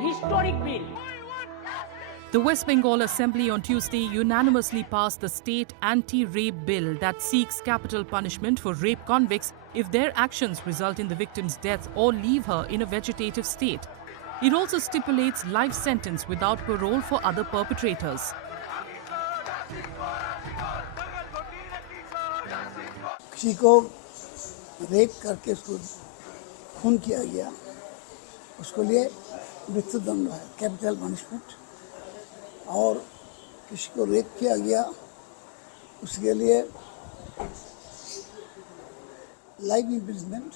historic bill. The West Bengal Assembly on Tuesday unanimously passed the state anti-rape bill that seeks capital punishment for rape convicts if their actions result in the victim's death or leave her in a vegetative state. It also stipulates life sentence without parole for other perpetrators. किसी को rape करके उसको खून किया गया, उसको लिए मृत्यु दंड है, कैपिटल पनिशमेंट। और किसी को रेप किया गया, उसके लिए लाइफ इम्प्रिजमेंट,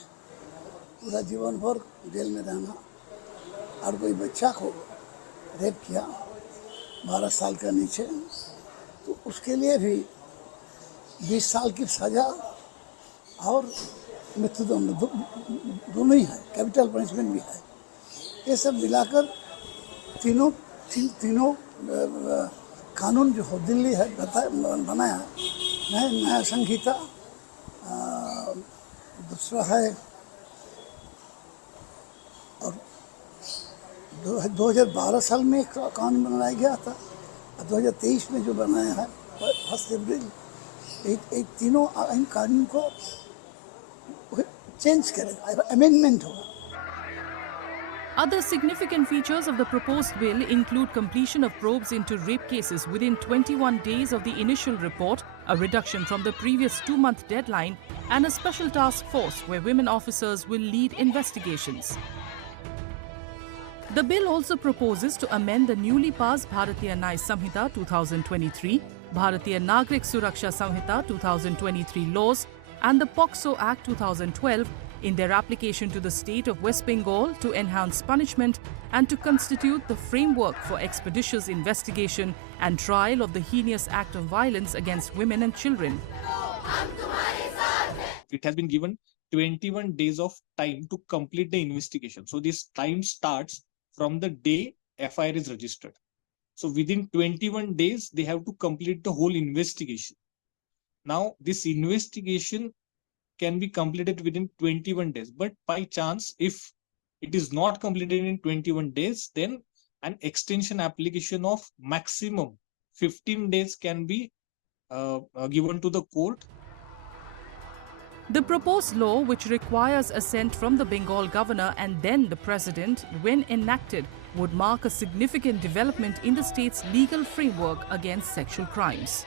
पूरा जीवन भर जेल में रहना। और कोई बच्चा को रेप किया 12 साल का नीचे, तो उसके लिए भी 20 साल की सज़ा और मृत्युदंड दोनों ही है, कैपिटल पनिशमेंट भी है। ये सब मिलाकर तीनों कानून जो हो दिल्ली है बनाया नया संहिता, दूसरा है और 2012 साल में एक कानून बनाया गया था, 2023 में जो बनाया है 1 अप्रैल, एक तीनों इन कानून को चेंज करेगा, अमेंडमेंट होगा। Other significant features of the proposed bill include completion of probes into rape cases within 21 days of the initial report, a reduction from the previous 2-month deadline, and a special task force where women officers will lead investigations. The bill also proposes to amend the newly passed Bharatiya Nyaya Samhita 2023, Bharatiya Nagrik Suraksha Samhita 2023 laws, and the POCSO Act 2012 in their application to the state of West Bengal to enhance punishment and to constitute the framework for expeditious investigation and trial of the heinous act of violence against women and children. It has been given 21 days of time to complete the investigation. So this time starts from the day FIR is registered. So within 21 days, they have to complete the whole investigation. Now, this investigation can be completed within 21 days. But by chance, if it is not completed in 21 days, then an extension application of maximum 15 days can be given to the court. The proposed law, which requires assent from the Bengal governor and then the president when enacted, would mark a significant development in the state's legal framework against sexual crimes.